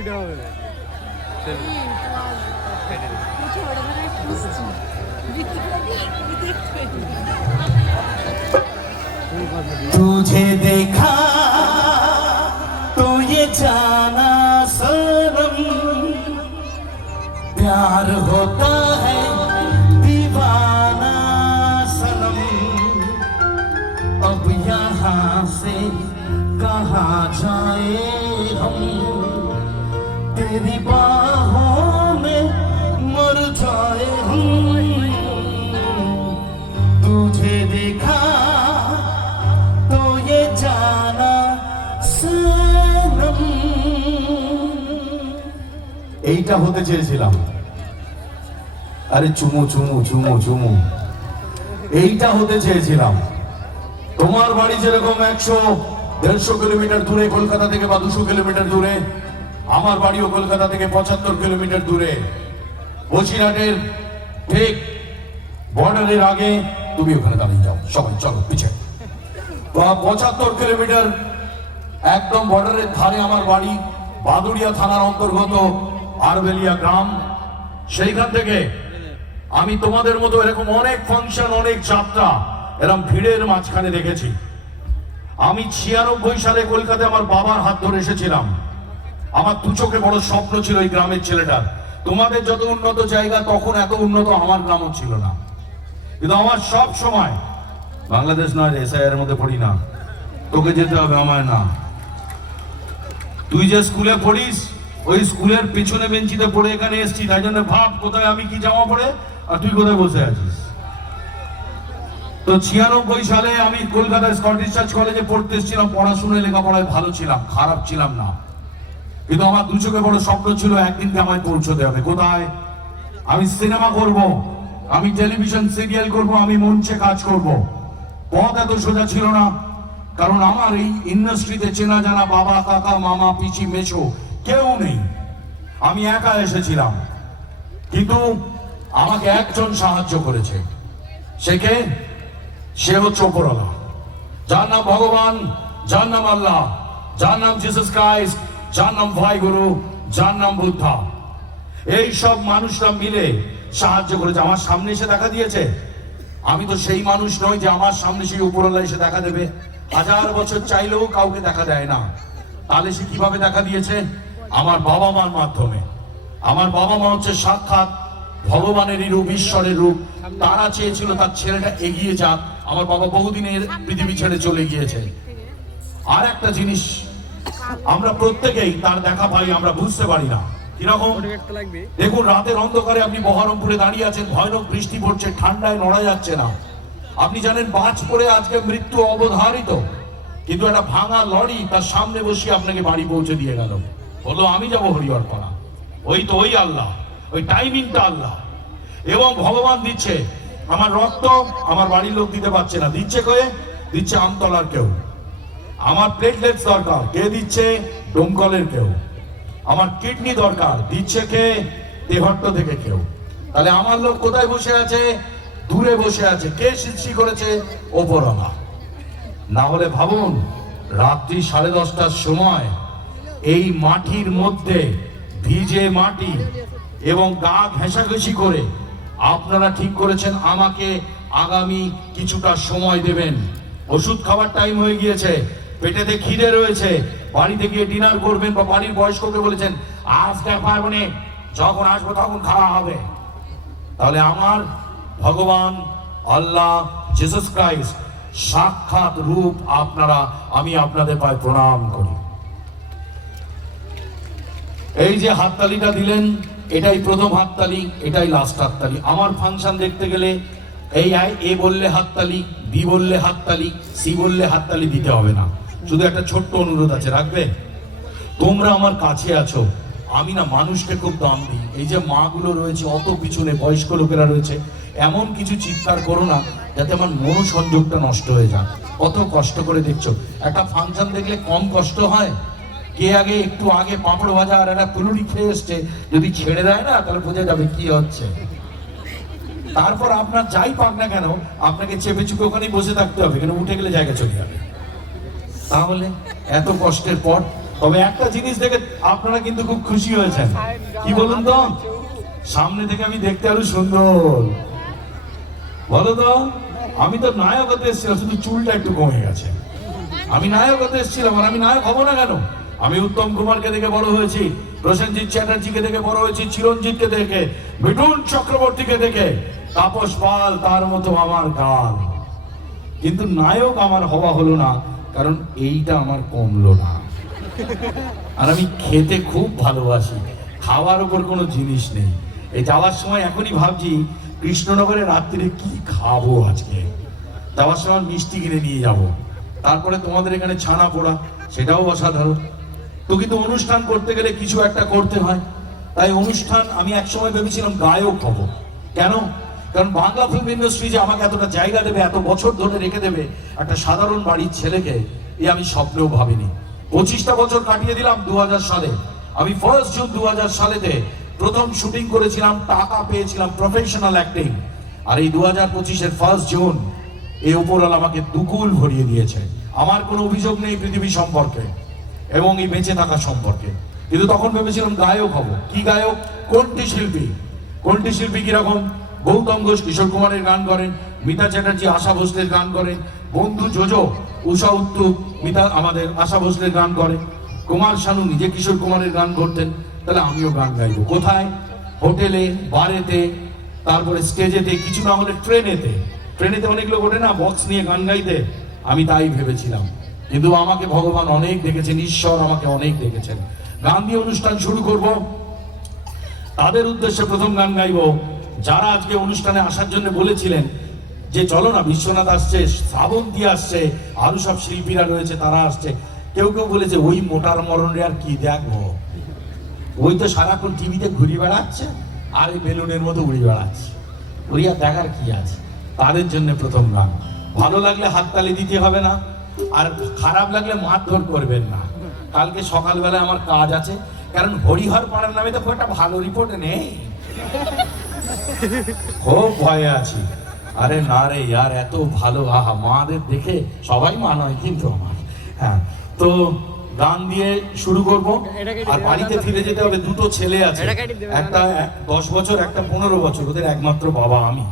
ছবিটা হবে तुझे देखा तो ये जाना सनम प्यार होता है दीवाना सनम अब यहाँ से कहाँ जाए हम तेरी बाहों में मर जाए हम तुझे देखा तो ये जाना सनम এইটা হতে চেয়েছিলাম আরে চুমু চুমু চুমু চুমু এইটা হতে চেয়েছিলাম তোমার বাড়ি যেরকম 100-150 কিলোমিটার দূরে কলকাতা থেকে বা 200 কিলোমিটার দূরে আমার বাড়িও কলকাতা থেকে 75 কিলোমিটার দূরে বসিরহাটের ঠিক বর্ডারের আগে তুমি ওখানে দাঁড়িয়ে যাও সবাই চলো পিছিয়ে 75 কিলোমিটার একদম বর্ডারের ধারে আমার বাড়ি বাদুড়িয়া থানার অন্তর্গত আরবেলিয়া গ্রাম সেইখান থেকে আমি তোমাদের মতো এরকম অনেক ফাংশন অনেক যাত্রা এরকম ভিড়ের মাঝখানে দেখেছি আমি 96 সালে কলকাতায় আমার বাবার হাত ধরে এসেছিলাম আমার দু চোখে বড় স্বপ্ন ছিল এই গ্রামের ছেলেটার তোমাদের যত উন্নত জায়গা তখন এত উন্নত আমার গ্রামও ছিল না কিন্তু আমার সব সময় বাংলাদেশ নয় এসআইআর মধ্যে পড়ি না তোকে যেতে হবে আমার না তুই যে স্কুলে পড়িস ওই স্কুলের পিছনে বেঞ্চিতে পড়ে এখানে এসেছি তাই জন্য ভাব কোথায় আমি কি জামা পড়ে আর তুই কোথায় বসে আছিস তো 96 সালে আমি কলকাতার স্কটিশ চার্চ কলেজে পড়তে এসেছিলাম পড়াশোনায় লেখাপড়ায় ভালো ছিলাম খারাপ ছিলাম না কিন্তু আমার দু চোখে বড় স্বপ্ন ছিল একদিনকে আমায় পৌঁছতে হবে কোথায় আমি সিনেমা করব আমি টেলিভিশন সিরিয়াল করব আমি মঞ্চে কাজ করব পথ এত সোজা ছিল না কারণ আমার এই ইন্ডাস্ট্রিতে চেনা জানা বাবা কাকা মামা পিচি মেশো কেউ নেই আমি একা এসেছিলাম কিন্তু আমাকে একজন সাহায্য করেছে সে হচ্ছে উপরওয়ালা যার নাম ভগবান যার নাম আল্লাহ যার নাম জিসাস ক্রাইস্ট যার নাম ভাইগুরু যার নাম বুদ্ধা এই সব মানুষরা মিলে সাহায্য করেছে আমার সামনে এসে দেখা দিয়েছে আমি তো সেই মানুষ নই যে আমার সামনে সেই উপরওয়ালা এসে দেখা দেবে 1000 বছর চাইলেও কাউকে দেখা দেয় না তাহলে সে কিভাবে দেখা দিয়েছে আমার বাবা মার মাধ্যমে আমার বাবা মা হচ্ছে সাক্ষাৎ ভগবানেরই রূপ ঈশ্বরের রূপ তারা চেয়েছিল তার ছেলেটা এগিয়ে যাক আমার বাবা বহুদিনের পৃথিবী ছেড়ে চলে গিয়েছে আর একটা জিনিস আমরা প্রত্যেকেই তার দেখা পাই আমরা বুঝতে পারি না কিরকম দেখুন রাতের অন্ধকারে আপনি বহরমপুরে দাঁড়িয়ে আছেন ভয়ানক বৃষ্টি পড়ছে ঠান্ডায় নড়া যাচ্ছে না আপনি জানেন বাজ পড়ে আজকে মৃত্যু অবধারিত কিন্তু একটা ভাঙা লরি তার সামনে বসিয়ে আপনাকে বাড়ি পৌঁছে দিয়ে গেল বললো আমি যাবো হরিহর পাড়া ওই তো ওই আল্লাহ ওই টাইমিংটা আল্লাহ এবং ভগবান দিচ্ছে আমার রক্ত আমার বাড়ির লোক দিতে পারছে না দিচ্ছে কে দিচ্ছে আমতলার কেউ আমার প্লেটলেটস দরকার কে দিচ্ছে ডোমকলের কেউ আমার কিডনি দরকার দিচ্ছে কে দেহট্ট থেকে কেউ তাহলে আমার লোক কোথায় বসে আছে দূরে বসে আছে কে সৃষ্টি করেছে ওপরওয়ালা না হলে ভাবুন রাত্রি 10:30টার সময় এই মাটির মধ্যে ভিজে মাটি এবং গা ঘেঁষাঘেঁষি করে আপনারা ঠিক করেছেন আমাকে আগামী কিছুটা সময় দেবেন ওষুধ খাবার টাইম হয়ে গিয়েছে পেটেতে খিদে রয়েছে বাড়িতে গিয়ে ডিনার করবেন বা বাড়ির বয়স্ককে বলেছেন আজকে পারবো না যখন আসবো তখন খাওয়া হবে তাহলে আমার ভগবান আল্লাহ জিসাস ক্রাইস্ট সাক্ষাৎ রূপ আপনারা আমি আপনাদের পায়ে প্রণাম করি এই যে হাততালিটা দিলেন এটাই প্রথম হাততালি এটাই লাস্ট হাততালি আমার ফাংশন দেখতে গেলে এই এ বললে হাততালি বি বললে হাততালি সি বললে হাততালি দিতে হবে না শুধু একটা ছোট্ট অনুরোধ আছে রাখবে তোমরা আমার কাছে আছো আমি না মানুষকে খুব দাম দিই এই যে মাগুলো রয়েছে অত পিছনে বয়স্ক লোকেরা রয়েছে এমন কিছু চিৎকার করো না যাতে আমার মনোসংযোগটা নষ্ট হয়ে যায় কত কষ্ট করে দেখছো একটা ফাংশন দেখলে কম কষ্ট হয় কে আগে একটু আগে পাঁপড় ভাজা আর একটা পুলুরি খেয়ে এসছে যদি ছেড়ে দেয় না তাহলে বোঝা যাবে কি হচ্ছে তারপর আপনার যাই পাক না কেন আপনাকে চেপে চুপে ওখানেই বসে থাকতে হবে কেন উঠে গেলে জায়গা চলে যাবে তাহলে এত কষ্টের পর তবে একটা জিনিস দেখে আপনারা কিন্তু খুব খুশি হয়েছেন, কি বলুন তো? সামনে থেকে আমি দেখতে আরো সুন্দর, বলো তো? আমি তো নায়ক হতে এসেছিলাম, শুধু চুলটা একটু কমে গেছে। আমি নায়ক হতে এসেছিলাম, আর আমি নায়ক হবো না কেন? আমি উত্তম কুমারকে দেখে বড় হয়েছি, প্রসেনজিৎ চ্যাটার্জিকে দেখে বড় হয়েছি, চিরঞ্জিতকে দেখে, মিঠুন চক্রবর্তীকে দেখে, তাপস পাল তার মতো আমার গাল। কিন্তু নায়ক আমার হওয়া হলো না, কারণ এইটা আমার কমলো না। আর আমি খেতে খুব ভালোবাসি, খাওয়ার উপর কোনো জিনিস নেই। এই যাওয়ার সময় এখনই ভাবছি কৃষ্ণনগরে রাত্রিরে কি খাবো আজকে। যাওয়ার সময় মিষ্টি কিনে নিয়ে যাব, তারপরে তোমাদের এখানে ছানা পোড়া, সেটাও অসাধারণ। তো কিন্তু অনুষ্ঠান করতে গেলে কিছু একটা করতে হয়, তাই অনুষ্ঠান আমি একসময় ভেবেছিলাম গায়ক হব। কেন? কারণ বাংলা ফিল্ম ইন্ডাস্ট্রি যে আমাকে এতটা জায়গা দেবে, এত বছর ধরে রেখে দেবে একটা সাধারণ বাড়ির ছেলেকে, এ আমি স্বপ্নেও ভাবিনি। 25টা বছর কাটিয়ে দিলাম 2000 সালে। আমি 1 জুন 2000 সালেতে প্রথম শুটিং করেছিলাম, টাকা পেয়েছিলাম প্রফেশনাল অ্যাক্টিং। আর এই 2025-এর 1 জুন এই উপরওয়ালা আমাকে দুকুল ভরিয়ে দিয়েছে। আমার কোনো অভিযোগ নেই পৃথিবী সম্পর্কে এবং এই বেঁচে থাকা সম্পর্কে। কিন্তু তখন ভেবেছিলাম গায়ক হব। কি গায়ক? কণ্ঠী শিল্পী। কণ্ঠী শিল্পী কিরকম? গৌতম ঘোষ কিশোর কুমারের গান করেন, মিতা চ্যাটার্জি আশা ভোসলের গান করেন, বন্ধু জোজো উষা উত্তুপ মিতা আমাদের আশা ভোসলের গান করে, কুমার শানু নিজে কিশোর কুমারের গান করতেন। তাহলে আমিও গান গাইবো। কোথায়? হোটেলে, বারেতে, তারপরে স্টেজেতে, কিছু না হলে ট্রেনেতে। ট্রেনেতে অনেক লোক ওঠে না বক্স নিয়ে গান গাইতে, আমি তাই ভেবেছিলাম। কিন্তু আমাকে ভগবান অনেক দেখেছেন, ঈশ্বর আমাকে অনেক দেখেছেন। গান দিয়ে অনুষ্ঠান শুরু করব, তাদের উদ্দেশ্যে প্রথম গান গাইবো যারা আজকে অনুষ্ঠানে আসার জন্য বলেছিলেন যে চলো না, বিশ্বনাথ আসছে, শ্রাবন্তী আসছে, আরো সব শিল্পীরা রয়েছে, তারা আসছে। কেউ কেউ বলেছে ওই মোটার মরণে আর কি দেখবো, ওই তো সারাক্ষণ টিভিতে ঘুরে বেড়াচ্ছে আর এই বেলুনের মতো উড়ে বেড়াচ্ছে, ওই আর দেখার কি আছে। তাদের জন্য প্রথম গান। ভালো লাগলে হাততালি দিতে হবে না, আর খারাপ লাগলে মারধর করবেন না। কালকে সকালবেলায় আমার কাজ আছে, কারণ হরিহর পাড়ার নামে তো খুব একটা ভালো রিপোর্ট নেই, খুব ভয়ে আছি। আরে না রে ইয়ার, এত ভালো, আহা, মাদের দেখে সবাই মা নয় কিন্তু আমার। হ্যাঁ, তো গান দিয়ে শুরু করব। আর বাড়িতে ফিরে যেতে হবে, দুটো ছেলে আছে, একটা 10 বছর, একটা 15 বছর, ওদের একমাত্র বাবা আমি।